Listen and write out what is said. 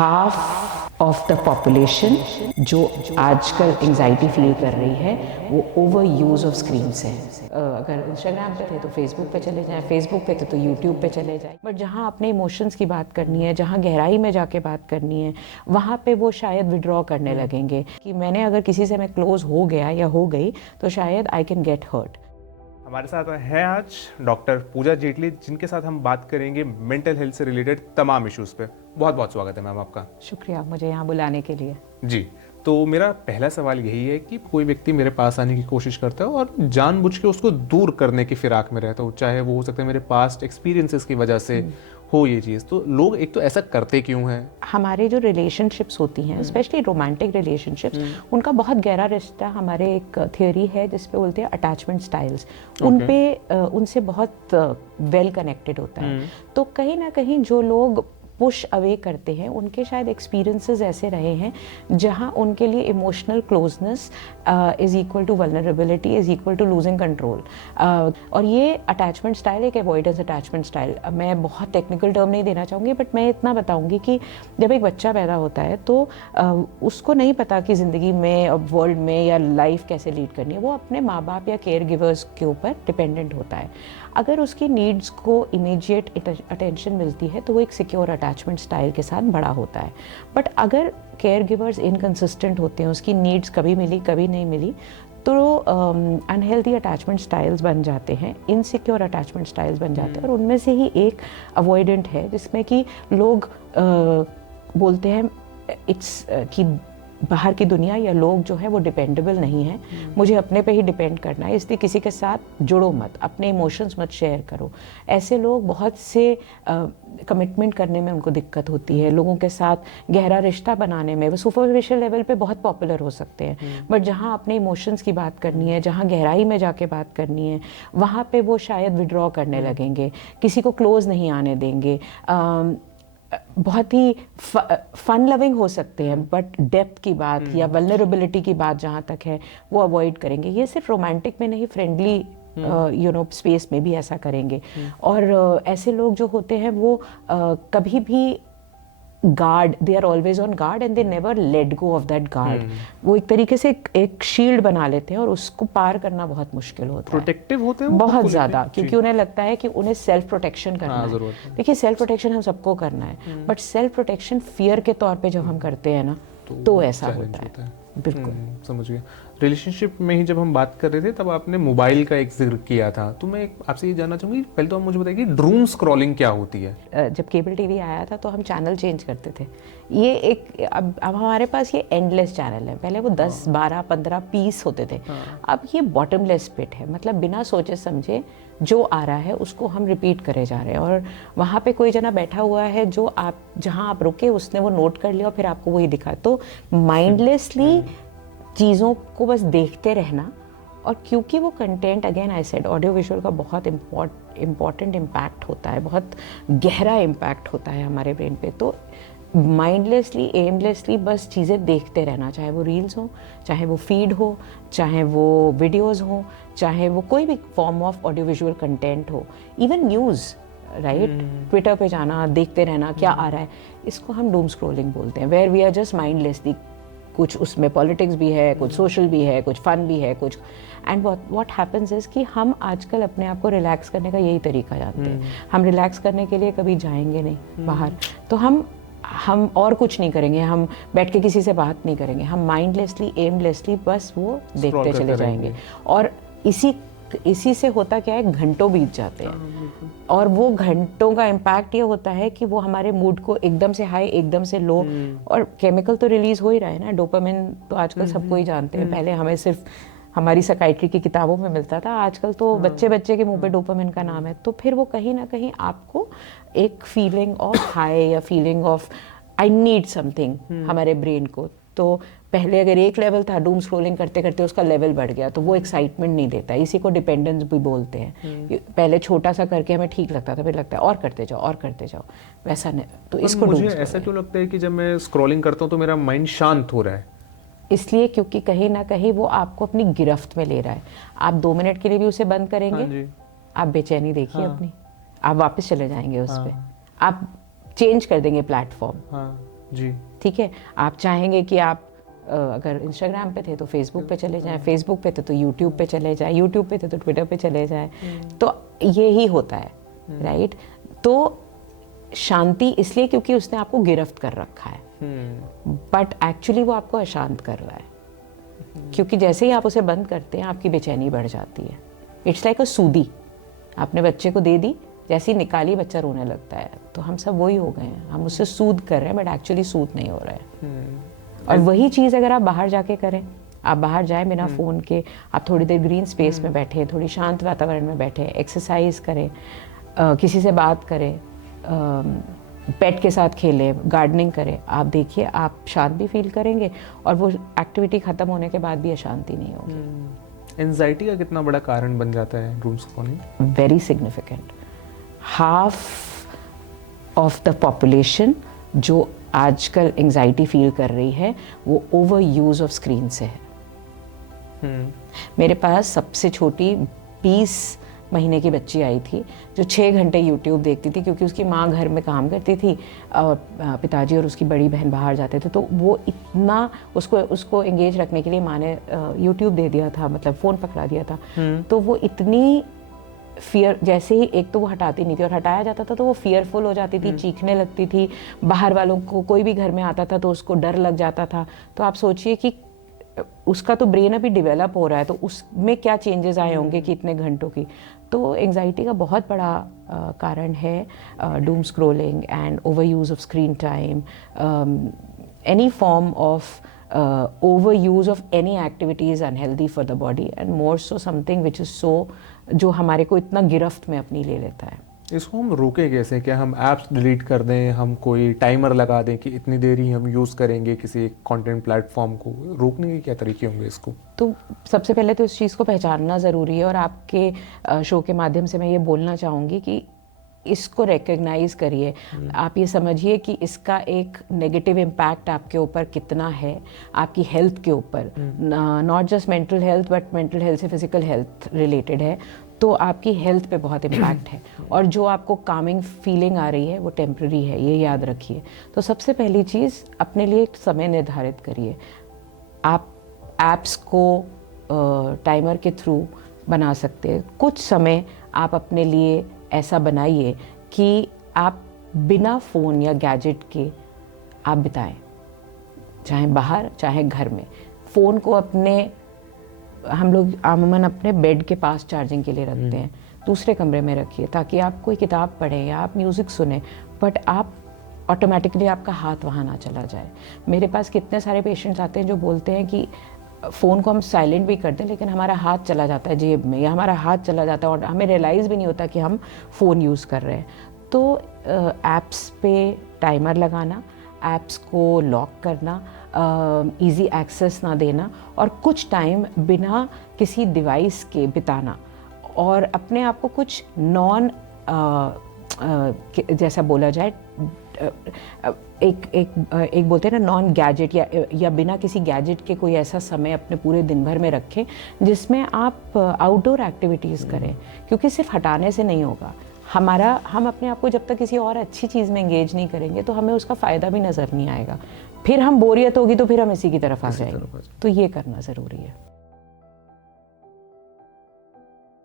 Half of the population जो आजकल anxiety feel कर रही है वो ओवर यूज़ ऑफ स्क्रीन्स है। अगर इंस्टाग्राम पे थे तो फेसबुक पे चले जाएं, फेसबुक पे थे तो यूट्यूब पे चले जाएं। बट जहाँ अपने इमोशंस की बात करनी है, जहाँ गहराई में जाके बात करनी है, वहाँ पे वो शायद विड्रॉ करने लगेंगे कि मैंने अगर किसी से मैं क्लोज हो गया या हो गई तो शायद आई कैन गेट हर्ट। हमारे साथ है आज डॉक्टर पूजा जेटली, जिनके साथ हम बात करेंगे मेंटल हेल्थ से रिलेटेड तमाम इश्यूज पे। बहुत बहुत स्वागत है मैम आपका। शुक्रिया मुझे यहाँ बुलाने के लिए। जी, तो मेरा पहला सवाल यही है कि कोई व्यक्ति मेरे पास आने की कोशिश करता है और जानबूझ के उसको दूर करने की फिराक में रहता हो, चाहे वो हो सकता है मेरे पास्ट एक्सपीरियंसेस की वजह से हो ये चीज़, तो लोग एक तो ऐसा करते क्यों हैं? हमारे जो रिलेशनशिप्स होती हैं, स्पेशली रोमांटिक रिलेशनशिप्स, उनका बहुत गहरा रिश्ता, हमारे एक थियोरी है जिसपे बोलते हैं अटैचमेंट स्टाइल्स, उन पे उनसे बहुत वेल कनेक्टेड होता है। तो कहीं ना कहीं जो लोग पुश अवे करते हैं उनके शायद एक्सपीरियंसेस ऐसे रहे हैं जहां उनके लिए emotional closeness is equal to vulnerability is equal to losing control. और ये अटैचमेंट स्टाइल एक अवॉइडेंस अटैचमेंट स्टाइल, मैं बहुत टेक्निकल टर्म नहीं देना चाहूँगी, बट मैं इतना बताऊँगी कि जब एक बच्चा पैदा होता है तो उसको नहीं पता कि ज़िंदगी में अब वर्ल्ड में या लाइफ कैसे लीड करनी है। वो अपने माँ बाप या केयर गिवर्स के ऊपर डिपेंडेंट होता है। अगर उसकी नीड्स को इमीडिएट अटेंशन मिलती है तो वो एक सिक्योर अटैचमेंट स्टाइल के साथ बड़ा होता है। बट अगर केयर गिवर्स इनकंसिस्टेंट होते हैं, उसकी नीड्स कभी मिली कभी नहीं मिली, तो अनहेल्दी अटैचमेंट स्टाइल्स बन जाते हैं, इनसिक्योर अटैचमेंट स्टाइल्स बन जाते हैं। और उनमें से ही एक अवॉइडेंट है जिसमें कि लोग बोलते हैं इट्स कि बाहर की दुनिया या लोग जो है वो डिपेंडेबल नहीं है, मुझे अपने पे ही डिपेंड करना है, इसलिए किसी के साथ जुड़ो मत, अपने इमोशंस मत शेयर करो। ऐसे लोग बहुत से कमिटमेंट करने में उनको दिक्कत होती है, लोगों के साथ गहरा रिश्ता बनाने में वो सुपरफिशियल लेवल पे बहुत पॉपुलर हो सकते हैं, बट जहाँ अपने इमोशंस की बात करनी है, जहाँ गहराई में जाके बात करनी है, वहाँ पे वो शायद विड्रॉ करने लगेंगे, किसी को क्लोज नहीं आने देंगे, बहुत ही फन लविंग हो सकते हैं, बट डेप्थ की बात या वल्नरेबिलिटी की बात जहाँ तक है वो अवॉइड करेंगे। ये सिर्फ रोमांटिक में नहीं, फ्रेंडली स्पेस में भी ऐसा करेंगे। और ऐसे लोग जो होते हैं वो कभी भी guard, they are always on guard and they never let go of that guard. वो एक तरीके से एक शील्ड बना लेते हैं और उसको पार करना बहुत मुश्किल होता है। प्रोटेक्टिव होते हैं बहुत ज़्यादा, क्योंकि उन्हें लगता है कि उन्हें सेल्फ प्रोटेक्शन करना है। देखिए, सेल्फ प्रोटेक्शन हम सबको करना है, बट सेल्फ प्रोटेक्शन फियर के तौर पे जब हम करते हैं ना तो ऐसा होता है। बिल्कुल समझ गया। रिलेशनशिप में ही जब हम बात कर रहे थे तब आपने मोबाइल का एक जिक्र किया था, तो मैं आपसे ये जानना चाहूँगी, पहले तो आप मुझे बताइए कि डूम स्क्रॉलिंग क्या होती है? जब केबल टीवी आया था तो हम चैनल चेंज करते थे। ये एक अब हमारे पास ये एंडलेस चैनल है। पहले वो 10, 12, 15 पीस होते थे, अब ये बॉटमलेस पिट है। मतलब बिना सोचे समझे जो आ रहा है उसको हम रिपीट करे जा रहे हैं, और वहाँ पे कोई जना बैठा हुआ है जो आप जहाँ आप रुके उसने वो नोट कर लिया और फिर आपको वही दिखा। तो माइंडलेसली चीज़ों को बस देखते रहना। और क्योंकि वो content, again I said, audio visual का बहुत इम्पॉर्टेंट इम्पैक्ट होता है, बहुत गहरा इम्पैक्ट होता है हमारे ब्रेन पे। तो माइंडलेसली, एमलेसली बस चीज़ें देखते रहना, चाहे वो रील्स हो, चाहे वो फीड हो, चाहे वो वीडियोज़ हो, चाहे वो कोई भी form of audio visual content हो, इवन न्यूज़, राइट, ट्विटर पे जाना, देखते रहना क्या आ रहा है, इसको हम डूम स्क्रॉलिंग बोलते हैं। Where we are just mindlessly, कुछ उसमें पॉलिटिक्स भी है, कुछ सोशल भी है, कुछ फन भी है, कुछ। एंड व्हाट हैपेंस इज कि हम आजकल अपने आप को रिलैक्स करने का यही तरीका जानते हैं। हम रिलैक्स करने के लिए कभी जाएंगे नहीं बाहर, तो हम और कुछ नहीं करेंगे, हम बैठ के किसी से बात नहीं करेंगे, हम माइंडलेसली, एमलेसली बस वो देखते चले जाएंगे। और इसी से होता क्या है, घंटों बीत जाते हैं। और वो घंटों का इम्पैक्ट ये होता है कि वो हमारे मूड को एकदम से हाई, एकदम से लो, और केमिकल तो रिलीज हो ही रहा है ना, डोपामिन तो आजकल सबको ही जानते हैं। पहले हमें सिर्फ हमारी साइकियाट्री की किताबों में मिलता था, आजकल तो बच्चे के मुंह पे डोपामिन का नाम है। तो फिर वो कहीं ना कहीं आपको एक फीलिंग ऑफ हाई या feeling of I need something, हमारे ब्रेन को। तो पहले अगर एक लेवल था, डूम स्क्रॉलिंग करते करते उसका लेवल बढ़ गया, तो वो एक्साइटमेंट नहीं देता। इसी को डिपेंडेंस भी बोलते हैं। पहले छोटा सा करके हमें ठीक लगता था, फिर लगता है और करते जाओ और करते जाओ, वैसा नहीं। तो इसको मुझे ऐसा क्यों लगता है कि जब मैं स्क्रॉलिंग करता हूँ तो मेरा माइंड शांत हो रहा है? इसलिए क्योंकि कहीं ना कहीं वो आपको अपनी गिरफ्त में ले रहा है। आप 2 मिनट के लिए भी उसे बंद करेंगे, आप बेचैनी देखिए अपनी, आप वापस चले जाएंगे उस पर, आप चेंज कर देंगे प्लेटफॉर्म, जी। ठीक है, आप चाहेंगे कि आप अगर इंस्टाग्राम पे थे तो फेसबुक पे चले जाएं, फेसबुक पे थे तो यूट्यूब पे चले जाएं, यूट्यूब पे थे तो ट्विटर पे चले जाएं। तो ये ही होता है, राइट? तो शांति इसलिए क्योंकि उसने आपको गिरफ्त कर रखा है, बट एक्चुअली वो आपको अशांत कर रहा है, क्योंकि जैसे ही आप उसे बंद करते हैं आपकी बेचैनी बढ़ जाती है। इट्स लाइक अ सूदी, आपने बच्चे को दे दी, जैसे ही निकाली बच्चा रोने लगता है। तो हम सब वही हो गए हैं, हम उससे सूद कर रहे हैं बट एक्चुअली सूद नहीं हो रहा है। और वही चीज़ अगर आप बाहर जाके करें, आप बाहर जाएं बिना फ़ोन के, आप थोड़ी देर ग्रीन स्पेस में बैठे, थोड़ी शांत वातावरण में बैठे, एक्सरसाइज करें, किसी से बात करें, पेट के साथ खेलें, गार्डनिंग करें, आप देखिए आप शांत भी फील करेंगे और वो एक्टिविटी ख़त्म होने के बाद भी अशांति नहीं होगी। एंजाइटी का कितना बड़ा कारण बन जाता है doom scrolling? Very significant. Half of the population जो आजकल एंजाइटी फील कर रही है वो ओवर यूज ऑफ स्क्रीन से है। मेरे पास सबसे छोटी 20 महीने की बच्ची आई थी जो 6 घंटे यूट्यूब देखती थी, क्योंकि उसकी माँ घर में काम करती थी और पिताजी और उसकी बड़ी बहन बाहर जाते थे। तो वो इतना उसको एंगेज रखने के लिए माँ ने यूट्यूब दे दिया था, मतलब फ़ोन पकड़ा दिया था। तो वो इतनी फियर, जैसे ही एक तो वो हटाती नहीं थी और हटाया जाता था तो वो फियरफुल हो जाती थी, चीखने लगती थी, बाहर वालों को कोई भी घर में आता था तो उसको डर लग जाता था। तो आप सोचिए कि उसका तो ब्रेन अभी डेवलप हो रहा है, तो उसमें क्या चेंजेस आए होंगे कि इतने घंटों की। तो एंजाइटी का बहुत बड़ा कारण है doom scrolling and over use of screen time, any form of over use of any activity is unhealthy for the body and more so something which is so, जो हमारे को इतना गिरफ्त में अपनी ले लेता है। इसको हम रोकें कैसे? क्या हम ऐप्स डिलीट कर दें, हम कोई टाइमर लगा दें कि इतनी देर ही हम यूज़ करेंगे किसी कंटेंट प्लेटफॉर्म को? रोकने के क्या तरीके होंगे इसको? तो सबसे पहले तो इस चीज़ को पहचानना ज़रूरी है और आपके शो के माध्यम से मैं ये बोलना चाहूँगी कि इसको रिकग्नाइज करिए। आप ये समझिए कि इसका एक नेगेटिव इम्पैक्ट आपके ऊपर कितना है, आपकी हेल्थ के ऊपर, not just mental health but mental health से फिजिकल हेल्थ रिलेटेड है। तो आपकी हेल्थ पे बहुत इम्पैक्ट है और जो आपको कामिंग फीलिंग आ रही है वो टेम्प्रेरी है, ये याद रखिए। तो सबसे पहली चीज़, अपने लिए एक समय निर्धारित करिए। आप ऐप्स को टाइमर के थ्रू बना सकते हैं। कुछ समय आप अपने लिए ऐसा बनाइए कि आप बिना फ़ोन या गैजेट के आप बिताएं, चाहे बाहर चाहे घर में। फ़ोन को हम लोग आमूमन अपने बेड के पास चार्जिंग के लिए रखते हैं, दूसरे कमरे में रखिए ताकि आप कोई किताब पढ़ें या आप म्यूज़िक सुने, बट आप ऑटोमेटिकली आपका हाथ वहाँ ना चला जाए। मेरे पास कितने सारे पेशेंट्स आते हैं जो बोलते हैं कि फ़ोन को हम साइलेंट भी कर दें लेकिन हमारा हाथ चला जाता है जेब में, या हमारा हाथ चला जाता है और हमें रियलाइज़ भी नहीं होता कि हम फ़ोन यूज़ कर रहे हैं। तो ऐप्स पे टाइमर लगाना, ऐप्स को लॉक करना, इजी एक्सेस ना देना और कुछ टाइम बिना किसी डिवाइस के बिताना और अपने आप को कुछ जैसा बोला जाए एक बोलते हैं ना नॉन गैजेट या बिना किसी गैजेट के कोई ऐसा समय अपने पूरे दिन भर में रखें जिसमें आप आउटडोर एक्टिविटीज़ करें, क्योंकि सिर्फ हटाने से नहीं होगा। हम अपने आप को जब तक किसी और अच्छी चीज़ में एंगेज नहीं करेंगे तो हमें उसका फ़ायदा भी नज़र नहीं आएगा। फिर हम बोरियत होगी तो फिर हम इसी की तरफ आ जाएंगे। तो ये करना ज़रूरी है।